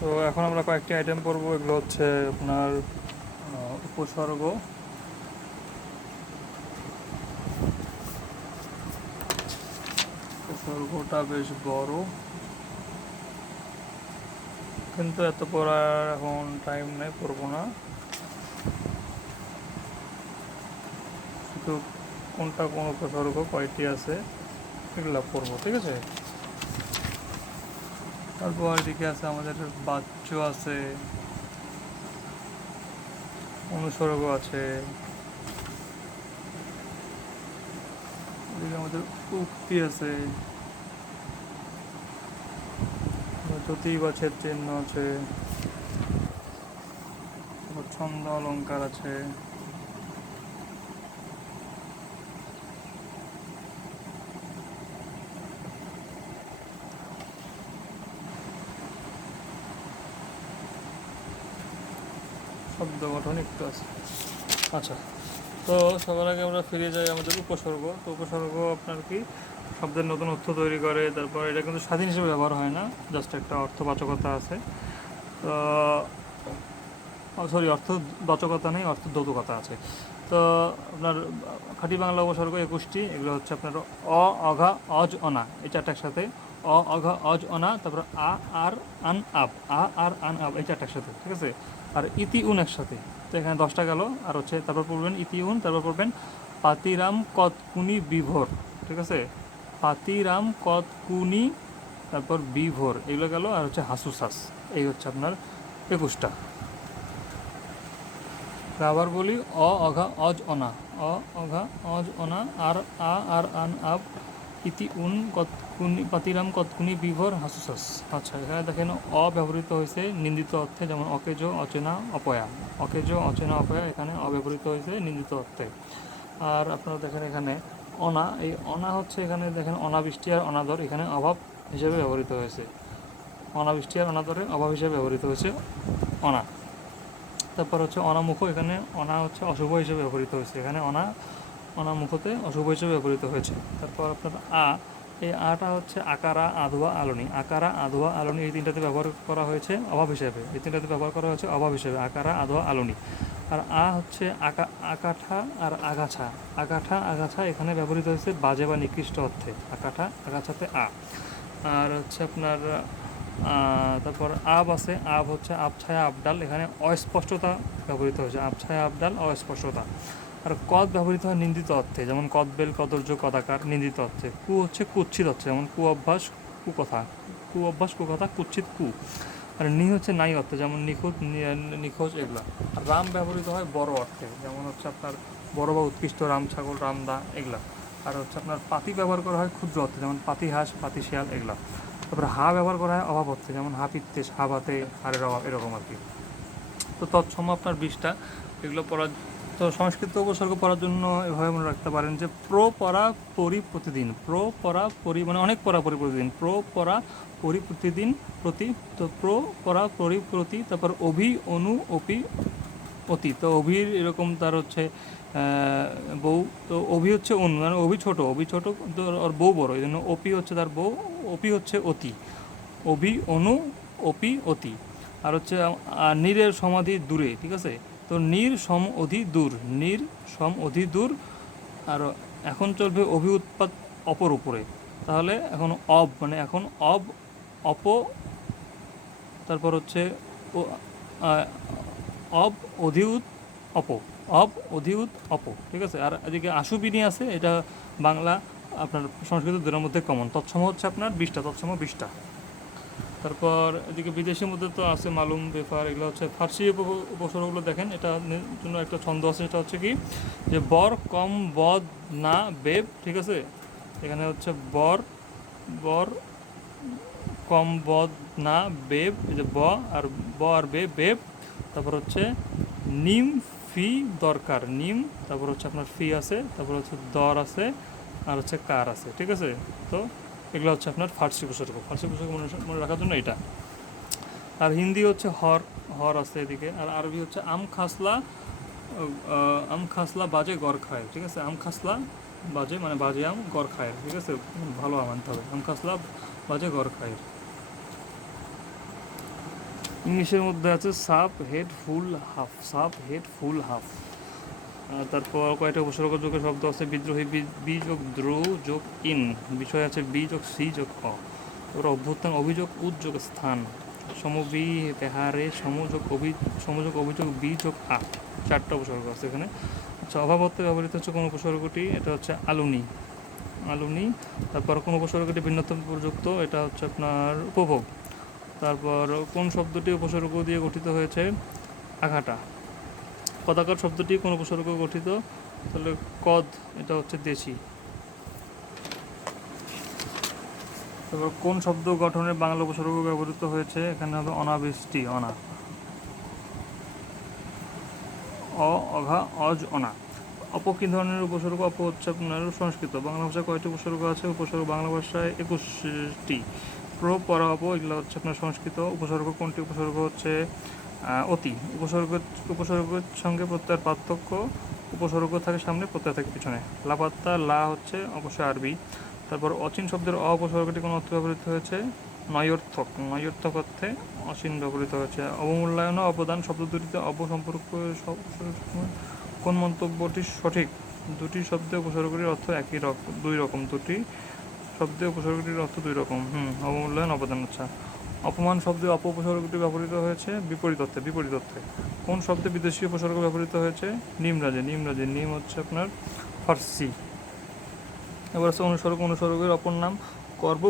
তো এখন আমরা কয়েকটি আইটেম পড়ব এগুলো হচ্ছে আপনার উপসর্গ। উপসর্গটা বেশ বড়। কিন্তু এত পড়ার এখন টাইম নেই পড়ব না। শুধু কোনটা কোন উপসর্গ, কয়টি আছে, এগুলো পড়ব ঠিক আছে? তারপর এদিকে আছে আমাদের বাচ্চ আছে অনুসর্গ আছে। এদিকে আমাদের উক্তি আছে। জ্যোতি বাছের চিহ্ন আছে। ছন্দ অলঙ্কার আছে। শব্দ গঠন একটু আছে। আচ্ছা। তো সবার আগে আমরা ফিরে যাই আমাদের উপসর্গ। তো উপসর্গ আপনার কি? শব্দের নতুন অর্থ তৈরি করে, তারপর এটা কিন্তু স্বাধীন হিসেবে ব্যবহার হয় না জাস্ট একটা অর্থবাচকতা আছে। তো সরি অর্থবাচকতা নেই অর্থ দ্বৈতকতা আছে। তো আপনার খাঁটি বাংলা উপসর্গ একুশটি, এগুলো হচ্ছে আপনার অ, অঘা, অজ, অনা। এই চারটার সাথে অ, অঘা, অজ, অনা, তারপর আ, আর, আন আপ আ, আর, আন, আব, এই চারটার সাথে, ঠিক আছে? আর ইতি উন একসাথে। তো এখানে দশটা গেল, আর হচ্ছে তারপর পড়বেন ইতি উন তারপর পড়বেন পাতিরাম কতকুনি বিভোর, ঠিক আছে? পাতিরাম কতকুনি, তারপর বিভোর, এগুলো গেল, আর হচ্ছে হাসুসাস, এই হচ্ছে আপনার একুশটা। আবার বলি, অ, অঘা, অজ, অনা, অ, অঘা, অজ, অনা, আর, আ, আর, আন, আব ইতি উন কতকুনি পাতিরাম কতকুনি বিভোর হাসুসাস আচ্ছা এখানে দেখেন, অব্যবহৃত হয়েছে নিন্দিত অর্থে, যেমন অকেজ, অচেনা, অপয়া। অকেজ, অচেনা, অপয়া, এখানে অব্যবহৃত হয়েছে নিন্দিত অর্থে। আর আপনারা দেখেন এখানে, অনা, এই অনা হচ্ছে এখানে দেখেন, অনাবৃষ্টি আর অনাদর এখানে অভাব হিসেবে ব্যবহৃত হয়েছে। অনাবৃষ্টি আর অনাদরে অভাব হিসেবে ব্যবহৃত হয়েছে অনা। তারপর হচ্ছে অনামুখ, এখানে অনা হচ্ছে অশুভ হিসেবে ব্যবহৃত হয়েছে। এখানে অনা, অনামুখতে অশুভ হিসেবে ব্যবহৃত হয়েছে। তারপর আপনার আ এই আটা হচ্ছে আকারা, আধুয়া, আলনি। আকারা, আধুয়া, আলনি এই তিনটাতে ব্যবহার করা হয়েছে অভাব হিসেবে। এই তিনটাতে ব্যবহার করা হয়েছে অভাব হিসেবে। আকারা, আধুয়া, আলোনি। আর আ হচ্ছে আকা, আকাঠা আর আগাছা। আকাঠা আগাছা এখানে ব্যবহৃত হয়েছে বাজে বা নিকৃষ্ট অর্থে। আকাঠা, আগাছাতে আ। আর হচ্ছে আপনার তারপর আব আছে। আব হচ্ছে আবছায়া আবডাল। এখানে অস্পষ্টতা ব্যবহৃত হয়েছে। আবছায়া আবডাল, অস্পষ্টতা। আর কদ ব্যবহৃত হয় নিন্দিত অর্থে, যেমন কদবেল কদর্য কদাকার নিন্দিত অর্থে। কু হচ্ছে কুচ্ছিত অর্থে, যেমন কু অভ্যাস কুকথা কু অভ্যাস কুকথা কুচ্ছিত কু। আর নি হচ্ছে নাই অর্থে, যেমন নিখুঁত নিখোঁজ এগুলা। আর রাম ব্যবহৃত হয় বড় অর্থে, যেমন হচ্ছে আপনার বড় বা উৎকৃষ্ট, রাম ছাগল রামদা এগুলা। আর হচ্ছে আপনার পাতি ব্যবহার করা হয় ক্ষুদ্র অর্থে, যেমন পাতি হাঁস, পাতি শিয়াল, এগুলা। তারপরে হা ব্যবহার করা হয় অভাব অর্থে, যেমন হা পিত্তে হা ভাতে, হাড়ের অভাব, এরকম আর কি। তো তৎসম আপনার বিশটা এগুলো পড়ার তো সংস্কৃত উপসর্গ পড়ার জন্য এভাবে মনে রাখতে পারেন যে প্রো পড়া পরি প্রতিদিন, প্রো পড়া পরি মানে অনেক পড়া পরি প্রতিদিন, প্রো পড়া পরি প্রতিদিন প্রতি, তো প্রো পড়া পরি প্রতি, তারপর অভি, অনু, অপি, অতি, তো অভির এরকম তার হচ্ছে বউ, তো অভি হচ্ছে অনু মানে অভি ছোট অভি ছোট ওর বউ বড়, এই জন্য অপি হচ্ছে তার বউ, অপি হচ্ছে অতি, অভি, অনু, অপি, অতি, আর হচ্ছে নীরের সমাধি দূরে, ঠিক আছে? তো নীর সম অধি দূর নীর সম অধি দূর, আর এখন চলবে অভি উৎপাদ অপর উপরে। তাহলে এখন অব মানে এখন অব, অপ, তারপর হচ্ছে অব অধিউত অপ, অব অধিউত অপ, ঠিক আছে? আর এদিকে আশুবিনী আছে, এটা বাংলা আপনার সংস্কৃত দুটোর মধ্যে কমন তৎসম হচ্ছে আপনার বিশটা, তৎসম বিশটা। তারপর এদিকে বিদেশি মধ্যে তো আছে, মালুম, বেফার, এগুলো হচ্ছে ফার্সি উপ- উপসর্গগুলো দেখেন। এটা জন্য একটা ছন্দ আছে সেটা হচ্ছে কি? যে বর কম বদ না বেব, ঠিক আছে? এখানে হচ্ছে বর বর কম বদ না বেব, এই যে ব আর ব আর বে, বেব। তারপর হচ্ছে নিম ফি দরকার, নিম। তারপর হচ্ছে আপনার ফি আছে, তারপর হচ্ছে দর আছে, আর হচ্ছে কার আছে, ঠিক আছে? তো এগুলো হচ্ছে আপনার ফার্সি উপসর্গ ফার্সি উপসর্গ মনে মনে রাখার জন্য এটা। আর হিন্দি হচ্ছে হর হর আছে এদিকে। আর আরবি হচ্ছে আম খাসলা আম খাসলা বাজে গড় খায়, ঠিক আছে? আম খাসলা বাজে মানে বাজে আম গড় খায়, ঠিক আছে? ভালো আম আনতে হবে। আম খাসলা বাজে গড় খায়। ইংলিশের মধ্যে আছে সাপ হেড ফুল হাফ, সাপ হেড ফুল হাফ। তারপর কয়েকটা উপসর্গ যোগের শব্দ আছে বিদ্রোহী, বি- যোগ দ্রো যোগ ইন। বিষয় আছে বি যোগ সি যোগ অ। তারপর অভ্যুত্থান, অভিযোগ উদ্যোগ স্থান। সমবি, তেহারে সমযোগ অভি সমযোগ অভিযোগ, বি যোগ আ। চারটা উপসর্গ আছে এখানে। আচ্ছা অভাবত্বে ব্যবহৃত হচ্ছে কোন উপসর্গটি? এটা হচ্ছে আলুনি। আলুনি, তারপর কোন উপসর্গটি ভিন্নতম প্রযুক্ত? এটা হচ্ছে আপনার উপভোগ। তারপর কোন শব্দটি উপসর্গ দিয়ে গঠিত হয়েছে? আঘাটা। কদাকার শব্দটি কোন উপসর্গ গঠিত, তাহলে কদ এটা হচ্ছে দেশি। তারপর কোন শব্দ গঠনে বাংলা উপসর্গ ব্যবহৃত হয়েছে? এখানে হবে অনাবৃষ্টি, অনা। অ, অঘা, অজ, অনা। অপ কি ধরনের উপসর্গ? অপ হচ্ছে আপনার সংস্কৃত। বাংলা ভাষায় কয়টি উপসর্গ আছে? উপসর্গ বাংলা ভাষায় একুশটি। প্র, পরা, অপ, এগুলো হচ্ছে আপনার সংস্কৃত। উপসর্গ কোনটি? উপসর্গ হচ্ছে অতি। উপসর্গ, উপসর্গের সঙ্গে প্রত্যয়ের পার্থক্য, উপসর্গ থাকে সামনে, প্রত্যয় থাকে পিছনে। লাপাত্তা, লা হচ্ছে অবশ্যই আরবি। তারপর অচিন শব্দের অ উপসর্গটি কোন অর্থে ব্যবহৃত হয়েছে? নয়র্থক। নয়র্থক অর্থে অচিন ব্যবহৃত হয়েছে। অবমূল্যায়ন অবদান শব্দ দুটিতে অপসম্পর্ক কোন মন্তব্যটি সঠিক? দুটি শব্দে উপসর্গটির অর্থ একই রকম দুই রকম। দুটি শব্দে উপসর্গটির অর্থ দুই রকম। হুম, অবমূল্যায়ন, অবদান আচ্ছা। অপমান শব্দে অপ উপসর্গটি ব্যবহৃত হয়েছে বিপরীত অর্থে বিপরীত অর্থে কোন শব্দে বিদেশি উপসর্গ ব্যবহৃত হয়েছে? নিমরাজে নিমরাজে। নিম হচ্ছে আপনার ফার্সি। এবার আছে অনুসর্গ, অনুসর্গের অপর নাম কর্ম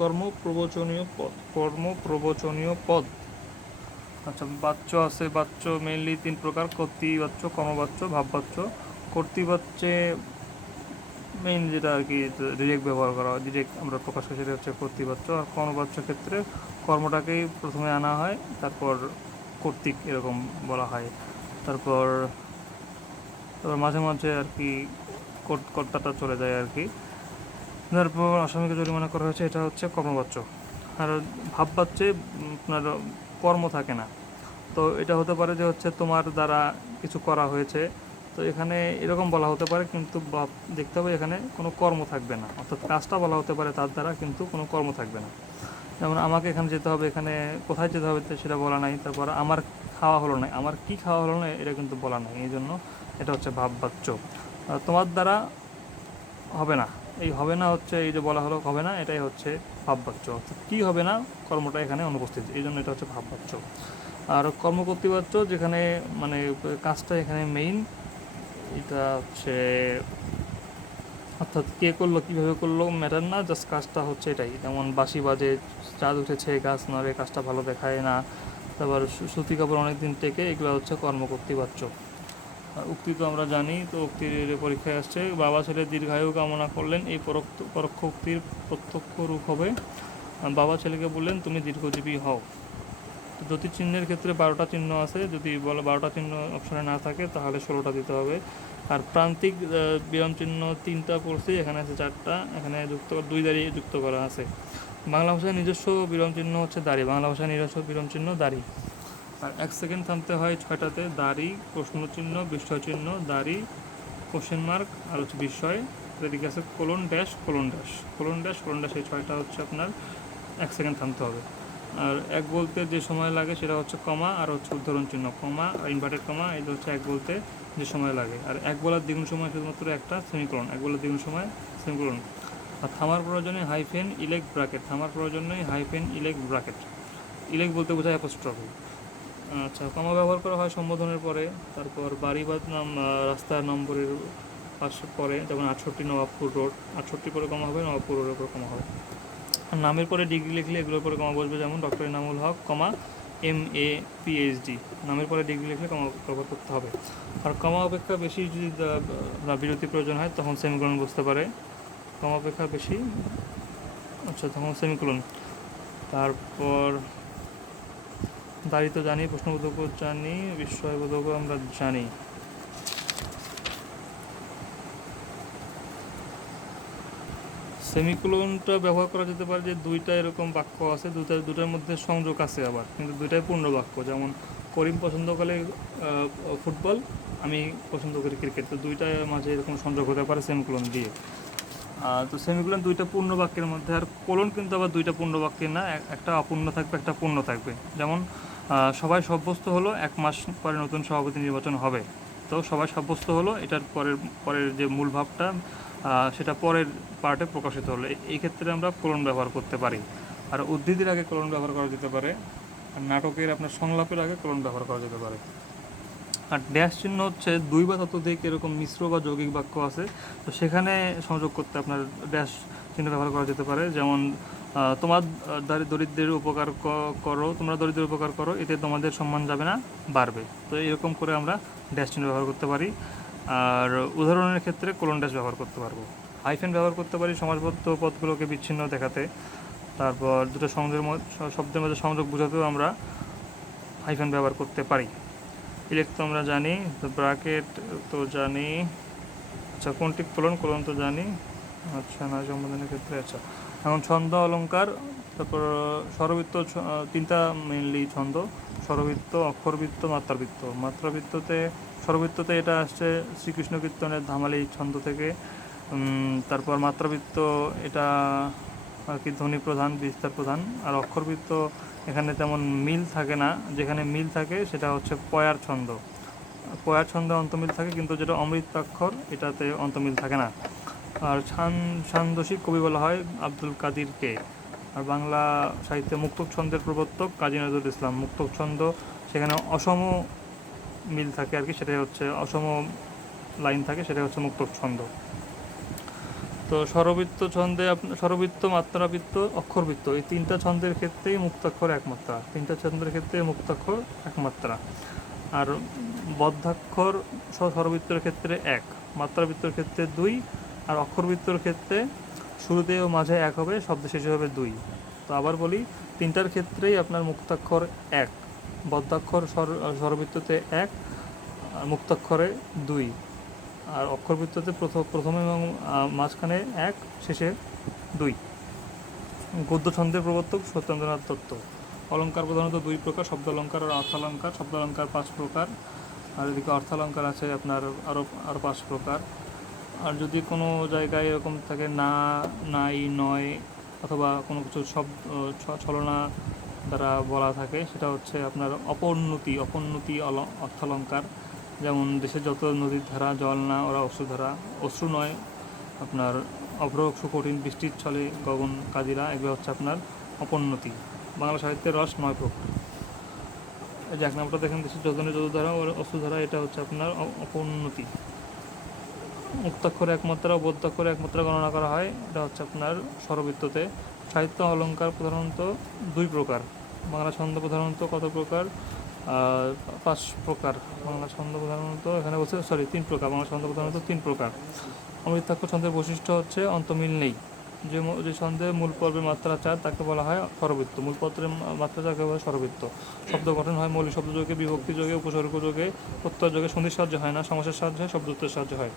কর্ম প্রবচনীয় পদ, কর্ম প্রবচনীয় পদ। আচ্ছা বাচ্য আছে, বাচ্য মেইনলি তিন প্রকার কর্তৃবাচ্য কর্মবাচ্য, ভাববাচ্য। কর্তৃবাচ্যে মেইন যেটা আর কি ডিরেক্ট ব্যবহার করা হয় ডিরেক্ট আমরা প্রকাশ করি, সেটা হচ্ছে কর্তৃবাচ্য আর কর্মবাচ্য ক্ষেত্রে কর্মটাকেই প্রথমে আনা হয়, তারপর কর্তৃক এরকম বলা হয়। তারপর তারপর মাঝে মাঝে আর কি কর্ত- কর্তাটা চলে যায় আর কি। তারপর আসামিকে জরিমানা করা হয়েছে, এটা হচ্ছে কর্মবাচ্য। আর ভাববাচ্যে আপনার কর্ম থাকে না। তো এটা হতে পারে যে হচ্ছে তোমার দ্বারা কিছু করা হয়েছে। তো এখানে এরকম বলা হতে পারে, কিন্তু দেখতে হবে এখানে কোনো কর্ম থাকবে না। অর্থাৎ কাজটা বলা হতে পারে তার দ্বারা, কিন্তু কোনো কর্ম থাকবে না। যেমন আমাকে এখানে যেতে হবে, এখানে কোথায় যেতে হবে সেটা বলা নাই, তারপর আমার খাওয়া হলো না, আমার কি খাওয়া হলো না এটা কিন্তু বলা নাই, এই জন্য এটা হচ্ছে ভাববাচ্য তোমার দ্বারা হবে না, এই হবে না হচ্ছে এই যে বলা হলো হবে না, এটাই হচ্ছে ভাববাচ্য অর্থাৎ কী হবে না, কর্মটা এখানে অনুপস্থিত, এই জন্য এটা হচ্ছে ভাববাচ্য আর কর্মকর্তৃবাচ্য যেখানে মানে কাজটা এখানে মেইন এটা হচ্ছে অর্থাৎ কে করল, কীভাবে করল ম্যাটার না জাস্ট কাজটা হচ্ছে এটাই। যেমন বাসি বাজে, চাঁদ উঠেছে, গাছ নড়ে, কাজটা ভালো দেখায় না। তারপর সুতি কাপড় অনেক দিন টেকে, এগুলো হচ্ছে কর্মকর্তৃবাচ্য। আর উক্তি তো আমরা জানি, তো উক্তির পরীক্ষায় আসছে, বাবা ছেলে দীর্ঘায়ু কামনা করলেন, এই পরোক্ষ উক্তির প্রত্যক্ষ রূপ হবে। বাবা ছেলেকে বললেন, তুমি দীর্ঘজীবী হও। তো জ্যোতির চিহ্নের ক্ষেত্রে বারোটা চিহ্ন আছে, যদি বলে বারোটা চিহ্ন অপশনে না থাকে, তাহলে ষোলোটা দিতে হবে। আর প্রান্তিক বিরাম চিহ্ন তিনটা পড়ছি এখানে আছে চারটা, এখানে যুক্ত, দুই দাঁড়িয়ে যুক্ত করা আছে। বাংলা ভাষার নিজস্ব বিরাম চিহ্ন হচ্ছে দাড়ি, বাংলা ভাষায় নিজস্ব বিরাম চিহ্ন দাড়ি। আর এক সেকেন্ড থামতে হয় ছয়টাতে, দাড়ি, প্রশ্ন চিহ্ন, বিস্ময় চিহ্ন, দাড়ি কোশ্চেন মার্ক আর হচ্ছে বিস্ময়। এদিকে আছে colon dash colon dash colon dash colon dash এই ছয়টা হচ্ছে আপনার, এক সেকেন্ড থামতে হবে। আর এক বলতে যে সময় লাগে সেটা হচ্ছে কমা, আর হচ্ছে উদ্ধরণ চিহ্ন কমা, আর ইনভার্টেড কমা এটা হচ্ছে এক বলতে যে সময় লাগে। আর এক বলার দ্বিগুণ সময় শুধুমাত্র একটা সেমিকোলন এক বলার দ্বিগুণ সময় সেমিকোলন আর থামার প্রয়োজনে হাইফেন ইলেক ব্র্যাকেট থামার প্রয়োজনে হাইফেন ইলেক ব্র্যাকেট ইলেক বলতে বোঝায় অ্যাপোস্ট্রফি আচ্ছা কমা ব্যবহার করা হয় সম্বোধনের পরে, তারপর বাড়ি বা নাম রাস্তার নম্বরের পাশে পরে, যেমন আটষট্টি নবাবপুর রোড আটষট্টি পরে কমা হবে, নবাবপুর রোডের উপর কমা হবে। নামের পরে ডিগ্রি লিখলে এগুলোর পরে কমা বসবে যেমন doctor Enamul Haque, comma M A PhD নামের পরে ডিগ্রি লিখলে কমা ব্যবহার করতে হবে। আর কমা অপেক্ষা বেশি যদি বিরতি প্রয়োজন হয়, তখন সেমিকোলন বসতে পারে। কমা অপেক্ষা বেশি আচ্ছা তখন সেমিকোলন। তারপর দাড়ি তো জানি প্রশ্নবোধকও জানি বিস্ময়বোধকও আমরা জানি। সেমিকোলনটা ব্যবহার করা যেতে পারে যে দুইটা এরকম বাক্য আছে, দুইটা দুটার মধ্যে সংযোগ আছে আবার, কিন্তু দুইটাই পূর্ণ বাক্য। যেমন করিম পছন্দ করে ফুটবল, আমি পছন্দ করি ক্রিকেট, তো দুইটার মাঝে এরকম সংযোগ হতে পারে সেমিকোলন দিয়ে। তো সেমিকোলন দুইটা পূর্ণ বাক্যের মধ্যে, আর কোলন কিন্তু আবার দুইটা পূর্ণ বাক্যের না একটা অপূর্ণ থাকবে, একটা পূর্ণ থাকবে। যেমন সবাই সাব্যস্ত হলো, এক মাস পরে নতুন সভাপতি নির্বাচন হবে। তো সবাই সাব্যস্ত হলো, এটার পরের পরের যে মূল ভাবটা সেটা পরের পার্টে প্রকাশিত হলো। এই- ক্ষেত্রে আমরা কোলন ব্যবহার করতে পারি। আর উদ্ধৃতির আগে কোলন ব্যবহার করা যেতে পারে, আর নাটকের আপনার সংলাপের আগে কলন ব্যবহার করা যেতে পারে। আর ড্যাশ চিহ্ন হচ্ছে দুই বা ততোধিক এরকম মিশ্র বা যৌগিক বাক্য আছে, তো সেখানে সংযোগ করতে আপনার ড্যাশ চিহ্ন ব্যবহার করা যেতে পারে। যেমন তোমার দরিদ্রের উপকার করো, তোমরা দরিদ্রের উপকার করো, এতে তোমাদের সম্মান যাবে না, বাড়বে। তো এরকম করে আমরা ড্যাশ চিহ্ন ব্যবহার করতে পারি। আর উদাহরণের ক্ষেত্রে কোলন ড্যাশ ব্যবহার করতে পারব। হাইফেন ব্যবহার করতে পারি সমাজবদ্ধ পদগুলোকে বিচ্ছিন্ন দেখাতে। তারপর দুটো সংযোগের শব্দের মধ্যে সংযোগ বোঝাতেও আমরা হাইফেন ব্যবহার করতে পারি। ইলেক তো আমরা জানি ব্রাকেট তো জানি আচ্ছা কোনটি কোলন কোলন তো জানি। আচ্ছা না সম্বোধনের ক্ষেত্রে আচ্ছা। এখন ছন্দ অলঙ্কার তারপর স্বরবৃত্ত তিনটা মেনলি ছন্দ। স্বরবৃত্ত, অক্ষরবৃত্ত, মাত্রাবৃত্ত। মাত্রাবৃত্ততে, স্বরবৃত্ততে এটা আসছে শ্রীকৃষ্ণ কীর্তনের ধামালি ছন্দ থেকে। তারপর মাত্রাবৃত্ত, এটা আর কি ধ্বনি প্রধান, বিস্তার প্রধান। আর অক্ষরবৃত্ত, এখানে তেমন মিল থাকে না। যেখানে মিল থাকে, সেটা হচ্ছে পয়ার ছন্দ। পয়ার ছন্দে অন্তমিল থাকে, কিন্তু যেটা অমৃতাক্ষর, এটাতে অন্তমিল থাকে না। আর ছান ছান্দসিক কবি বলা হয় আব্দুল কাদিরকে। আর বাংলা সাহিত্যে মুক্তক ছন্দের প্রবর্তক কাজী নজরুল ইসলাম। মুক্তক ছন্দ সেখানে অসম মিল থাকে আর কি, সেটাই হচ্ছে অসম লাইন থাকে, সেটাই হচ্ছে মুক্তক ছন্দ। তো স্বরবৃত্ত ছন্দে স্বরবৃত্ত, মাত্রাবৃত্ত, অক্ষরবৃত্ত এই তিনটা ছন্দের ক্ষেত্রেই মুক্তাক্ষর একমাত্রা। তিনটা ছন্দের ক্ষেত্রে মুক্তাক্ষর একমাত্রা। আর বদ্ধাক্ষর স্বরবৃত্তের ক্ষেত্রে এক, মাত্রাবৃত্তর ক্ষেত্রে দুই আর অক্ষরবৃত্তর ক্ষেত্রে শুরুতে ও মাঝে এক হবে, শব্দ শেষে হবে দুই। তো আবার বলি, তিনটার ক্ষেত্রেই আপনার মুক্তাক্ষর এক বদ্ধাক্ষর স্বর- স্বরবৃত্ততে এক, আর মুক্তাক্ষরে দুই। আর অক্ষরবৃত্ততে প্রথম প্রথমে এবং মাঝখানে এক, শেষে দুই। গদ্য ছন্দের প্রবর্তক সত্যেন্দ্রনাথ দত্ত। অলঙ্কার প্রধানত দুই প্রকার শব্দ অলঙ্কার আর অর্থালঙ্কার। শব্দ অলঙ্কার পাঁচ প্রকার, আর এদিকে অর্থালঙ্কার আছে আপনার আরও আরও পাঁচ প্রকার। আর যদি কোনো জায়গায় এরকম থাকে না, নাই, নয়, অথবা কোনো কিছু শব্দ ছলনা দ্বারা বলা থাকে, সেটা হচ্ছে আপনার অপোন্নতি অপোন্নতি অর্থালঙ্কার। যেমন দেশের যত নদীর ধারা, জল না, ওরা অশ্রুধারা অশ্রু নয়, আপনার অভ্র সুকঠিন বৃষ্টির ছলে গগন, কাজিরা, এগুলো হচ্ছে আপনার অপোন্নতি। বাংলা সাহিত্যের রস নয় প্রকার এই যে এক নামটা দেখেন দেশের যতনে যতধারা ওর অশ্রুধারা এটা হচ্ছে আপনার অপোন্নতি। মুক্তাক্ষরে একমাত্রা ও বৌদ্ধাক্ষরে একমাত্রা গণনা করা হয়। এটা হচ্ছে আপনার স্বরবৃত্ততে। সাহিত্য, অলঙ্কার প্রধানত দুই প্রকার। বাংলা ছন্দ প্রধানত কত প্রকার? পাঁচ প্রকার। বাংলা ছন্দ প্রধানত এখানে বলছে সরি তিন প্রকার। বাংলা ছন্দ প্রধানত তিন প্রকার। অমৃতাক্ষর ছন্দের বৈশিষ্ট্য হচ্ছে অন্তমিল নেই। যে যে ছন্দের মূল পর্বের মাত্রা চার, তাকে বলা হয় স্বরবৃত্ত। মূল পত্রের মাত্রা চারকে বলা হয় স্বরবৃত্ত। শব্দ গঠন হয় মৌলিক শব্দ যোগে, বিভক্তি যোগে, উপসর্গ যোগে, প্রত্যয় যোগে, সন্ধির সাহায্য হয় না, সমাসের সাহায্য হয়, শব্দত্বের সাহায্য হয়।